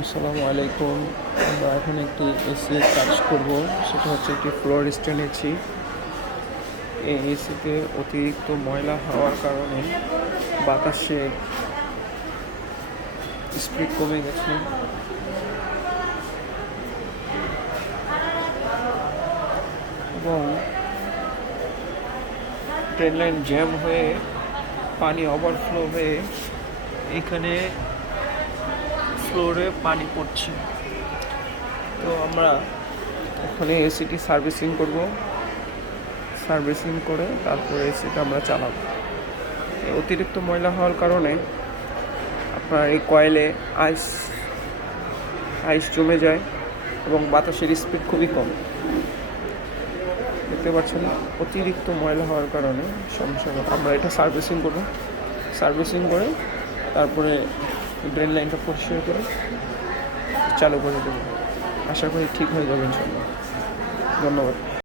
আসসালামু আলাইকুম। আমরা এখন একটি এসি কাজ করব, সেটা হচ্ছে একটি ফ্লোর স্ট্যান্ড এসি। এই এসিতে অতিরিক্ত ময়লা হওয়ার কারণে বাতাসের স্পিড কমে গেছে এবং ট্রেন লাইন জ্যাম হয়ে পানি ওভারফ্লো হয়ে এখানে ফ্লোরে পানি পড়ছে। তো আমরা এখানে এসিটি সার্ভিসিং করে তারপরে এসিটা আমরা চালাবো। এই অতিরিক্ত ময়লা হওয়ার কারণে আপনার এই কয়েলে আইস জমে যায় এবং বাতাসের স্পিড খুবই কম। দেখতে পাচ্ছেন, অতিরিক্ত ময়লা হওয়ার কারণে সমস্যা হবে। আমরা এটা সার্ভিসিং করে তারপরে ড্রেন লাইনটা পরিষ্কার করে চালু করে দেবো। আশা করি ঠিক হয়ে যাবে ইনশাল্লাহ। ধন্যবাদ।